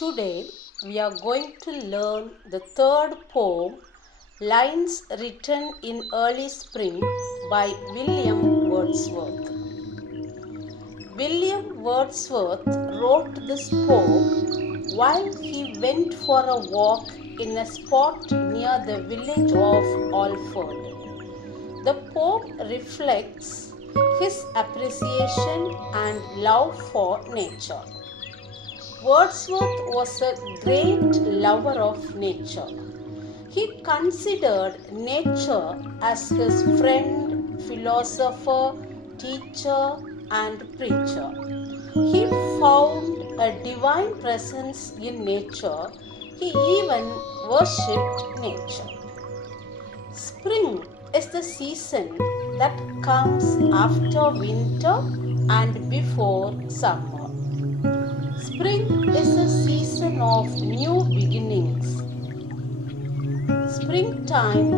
Today we are going to learn the third poem, Lines Written in Early Spring by William Wordsworth. William Wordsworth wrote this poem while he went for a walk in a spot near the village of Alford. The poem reflects his appreciation and love for nature. Wordsworth was a great lover of nature. He considered nature as his friend, philosopher, teacher, and preacher. He found a divine presence in nature. He even worshipped nature. Spring is the season that comes after winter and before summer. Spring is a season of new beginnings. Springtime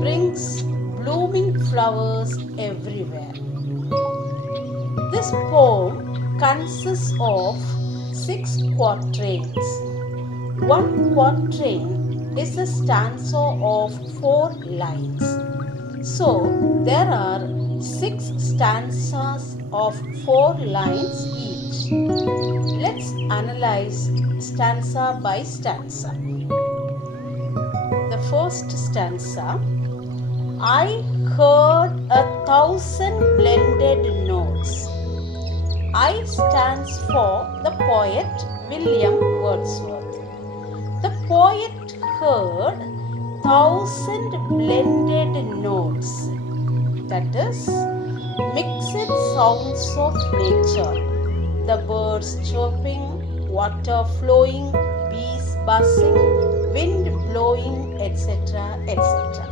brings blooming flowers everywhere. This poem consists of 6 quatrains. One quatrain is a stanza of 4 lines. So there are 6 stanzas of 4 lines each. Let's analyze stanza by stanza. The first stanza, I heard 1,000 blended notes. I stands for the poet William Wordsworth. The poet heard 1,000 blended notes, that is, mixed sounds of nature. The birds chirping, water flowing, bees buzzing, wind blowing, etc., etc.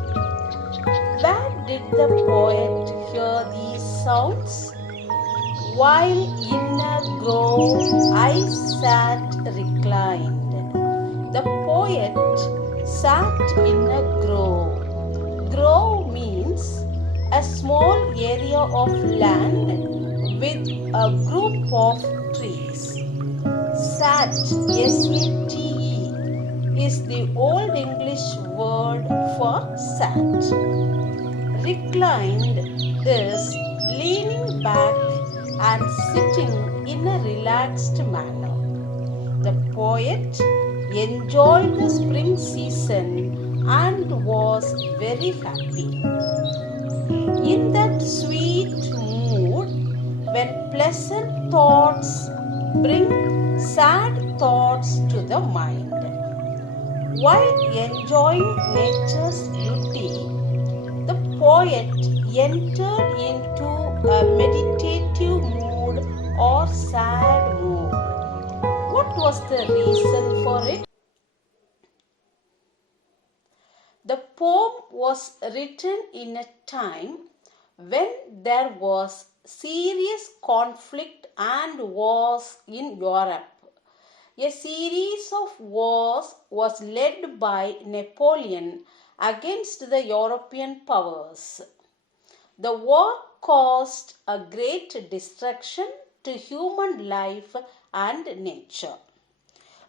Where did the poet hear these sounds? While in a grove I sat reclined. The poet sat in a grove. Grove means a small area of land with a group of trees. Sat, S-A-T-E, is the Old English word for sat. Reclined is leaning back and sitting in a relaxed manner. The poet enjoyed the spring season and was very happy. In that sweet mood, when pleasant thoughts bring sad thoughts to the mind. While enjoying nature's beauty, the poet entered into a meditative mood or sad mood. What was the reason for it? The poem was written in a time when there was serious conflict and wars in Europe. A series of wars was led by Napoleon against the European powers. The war caused a great destruction to human life and nature.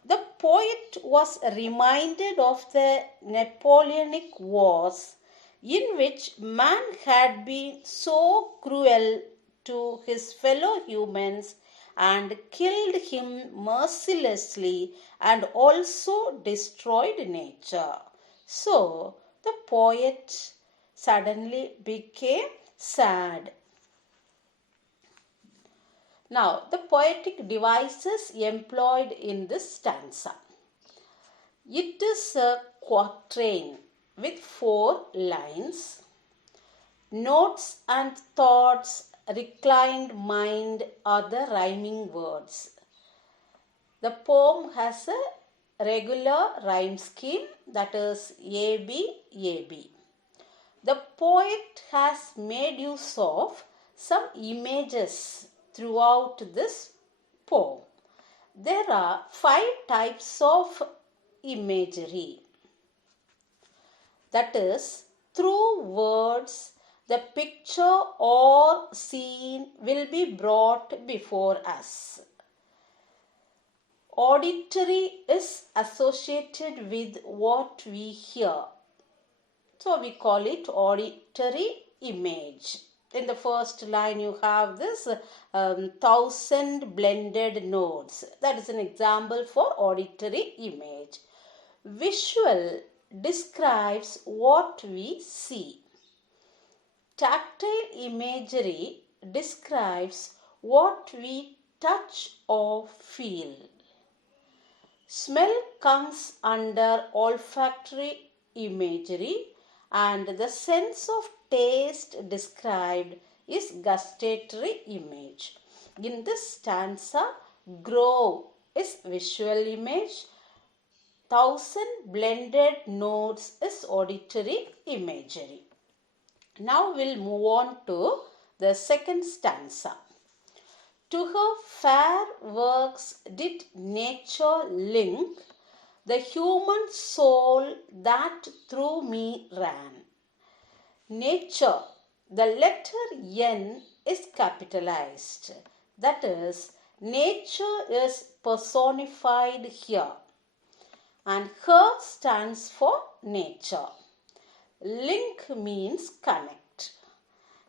The poet was reminded of the Napoleonic Wars, in which man had been so cruel to his fellow humans and killed him mercilessly and also destroyed nature. So the poet suddenly became sad. Now, the poetic devices employed in this stanza. It is a quatrain with 4 lines. Notes and thoughts, reclined mind are the rhyming words. The poem has a regular rhyme scheme, that is AB, AB. The poet has made use of some images throughout this poem. There are 5 types of imagery. That is, through words, the picture or scene will be brought before us. Auditory is associated with what we hear. So we call it auditory image. In the first line you have this 1,000 blended notes. That is an example for auditory image. Visual describes what we see. Tactile imagery describes what we touch or feel. Smell comes under olfactory imagery, and the sense of taste described is gustatory image. In this stanza, grove is visual image, 1,000 blended notes is auditory imagery. Now we'll move on to the second stanza. To her fair works did nature link the human soul that through me ran. Nature, the letter N is capitalized. That is, nature is personified here. And her stands for nature. Link means connect.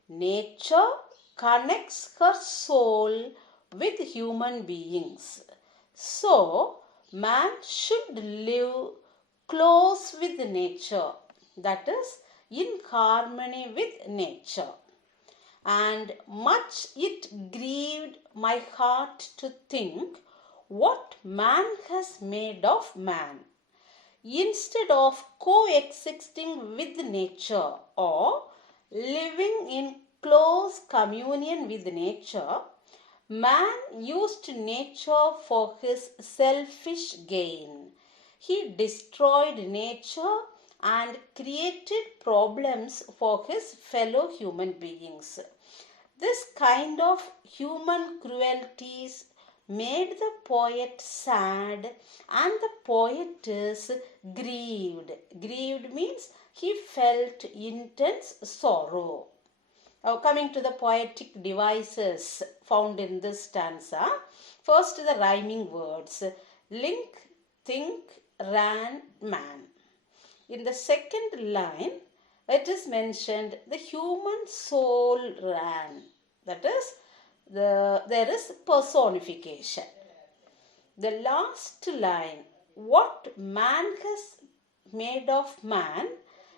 Nature connects her soul with human beings. So, man should live close with nature, that is, in harmony with nature. And much it grieved my heart to think what man has made of man. Instead of coexisting with nature or living in close communion with nature, man used nature for his selfish gain. He destroyed nature and created problems for his fellow human beings. This kind of human cruelties made the poet sad, and the poetess grieved. Grieved means he felt intense sorrow. Now coming to the poetic devices found in this stanza. First the rhyming words. Link, think, ran, man. In the second line, it is mentioned the human soul ran. That is, there is personification. The last line, what man has made of man,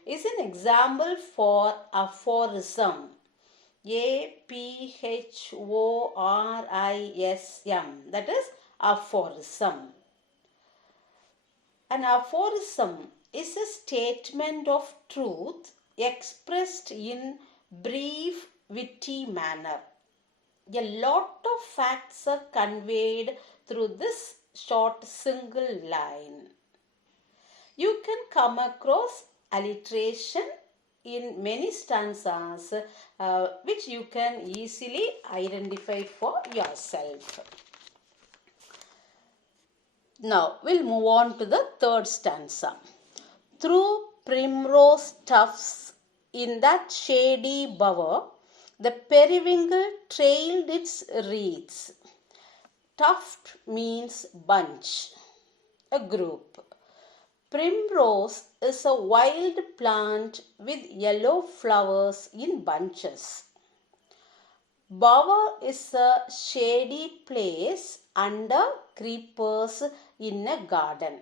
is an example for aphorism. aphorism. That is aphorism. An aphorism is a statement of truth expressed in brief, witty manner. A lot of facts are conveyed through this short single line. You can come across alliteration in many stanzas which you can easily identify for yourself. Now we'll move on to the third stanza. Through primrose tufts in that shady bower, the periwinkle trailed its wreaths. Tuft means bunch, a group. Primrose is a wild plant with yellow flowers in bunches. Bower is a shady place under creepers in a garden.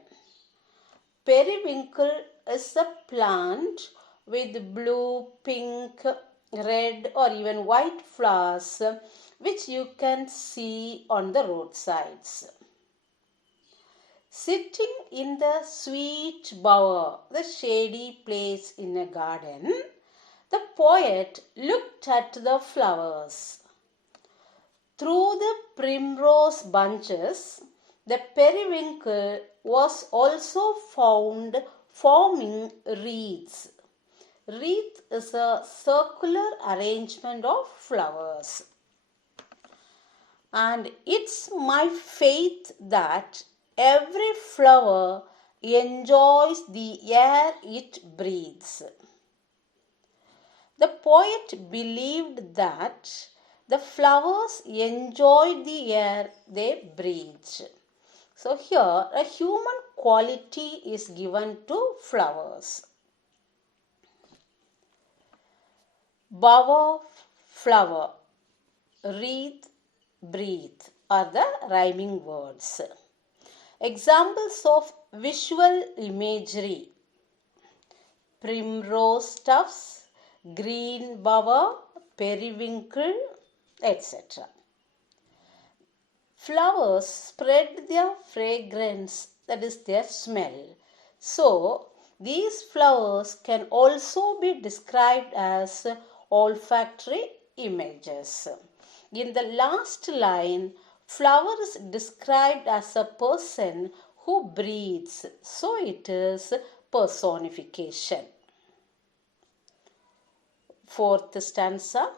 Periwinkle is a plant with blue, pink, red or even white flowers which you can see on the roadsides. Sitting in the sweet bower, the shady place in a garden, the poet looked at the flowers. Through the primrose bunches, the periwinkle was also found forming wreaths. Wreath is a circular arrangement of flowers. And it's my faith that every flower enjoys the air it breathes. The poet believed that the flowers enjoyed the air they breathed. So here a human quality is given to flowers. Bower, flower, wreath, breathe are the rhyming words. Examples of visual imagery: primrose tufts, green bower, periwinkle, etc. Flowers spread their fragrance, that is their smell. So, these flowers can also be described as olfactory images. In the last line, flower is described as a person who breathes, so it is personification. Fourth stanza.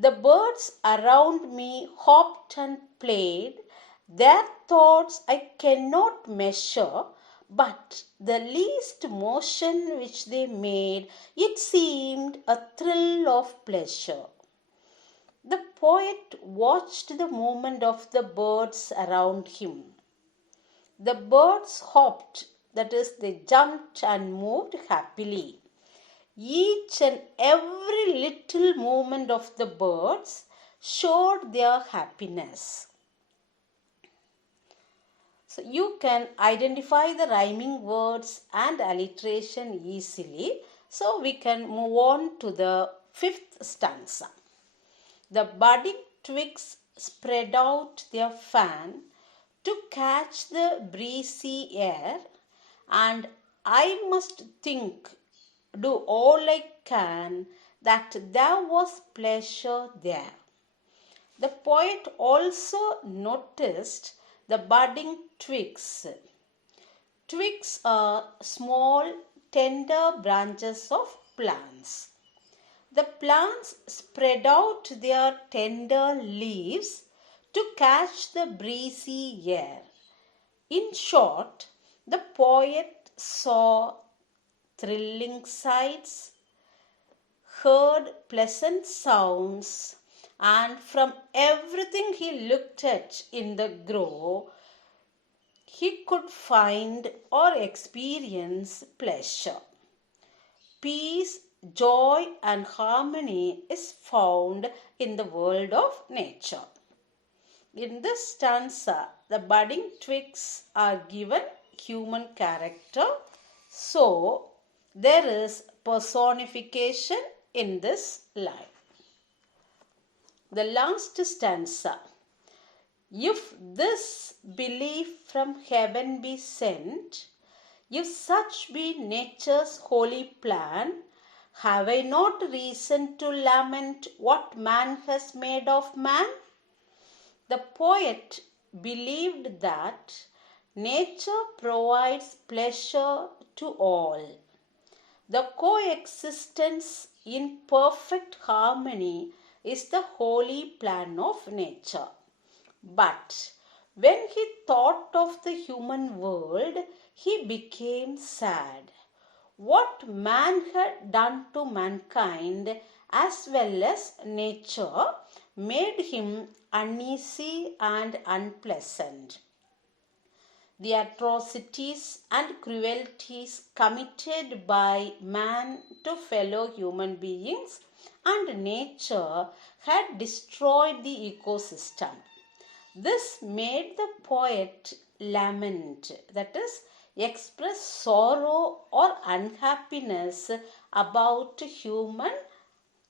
The birds around me hopped and played. Their thoughts I cannot measure, but the least motion which they made, it seemed a thrill of pleasure. The poet watched the movement of the birds around him. The birds hopped, that is, they jumped and moved happily. Each and every little movement of the birds showed their happiness. So you can identify the rhyming words and alliteration easily. So we can move on to the fifth stanza. The budding twigs spread out their fan to catch the breezy air, and I must think, do all I can, that there was pleasure there. The poet also noticed the budding twigs. Twigs are small, tender branches of plants. The plants spread out their tender leaves to catch the breezy air. In short, the poet saw thrilling sights, heard pleasant sounds, and from everything he looked at in the grove, he could find or experience pleasure. Peace, joy, and harmony is found in the world of nature. In this stanza, the budding twigs are given human character. So, there is personification in this line. The last stanza. If this belief from heaven be sent, if such be nature's holy plan, have I not reason to lament what man has made of man? The poet believed that nature provides pleasure to all. The coexistence in perfect harmony is the holy plan of nature. But when he thought of the human world, he became sad. What man had done to mankind as well as nature made him uneasy and unpleasant. The atrocities and cruelties committed by man to fellow human beings and nature had destroyed the ecosystem. This made the poet lament, that is, express sorrow or unhappiness about human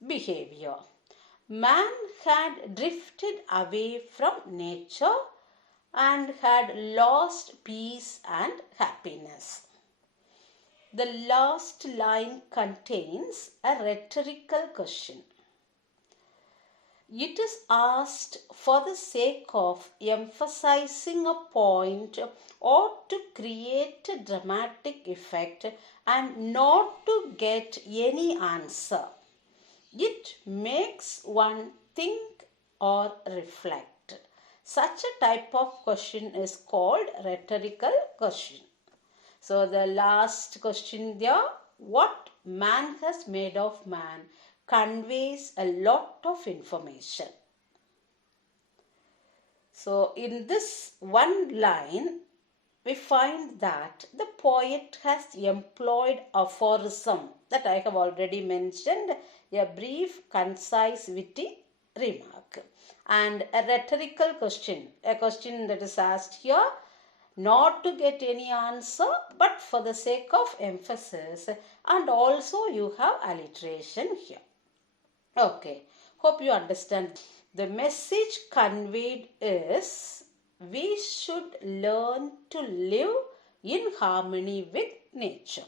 behavior. Man had drifted away from nature and had lost peace and happiness. The last line contains a rhetorical question. It is asked for the sake of emphasizing a point or to create a dramatic effect and not to get any answer. It makes one think or reflect. Such a type of question is called rhetorical question. So the last question there, what man has made of man, conveys a lot of information. So in this one line, we find that the poet has employed aphorism that I have already mentioned, a brief, concise, witty remark, and a rhetorical question, a question that is asked here not to get any answer but for the sake of emphasis, and also you have alliteration here. Okay, hope you understand. The message conveyed is we should learn to live in harmony with nature.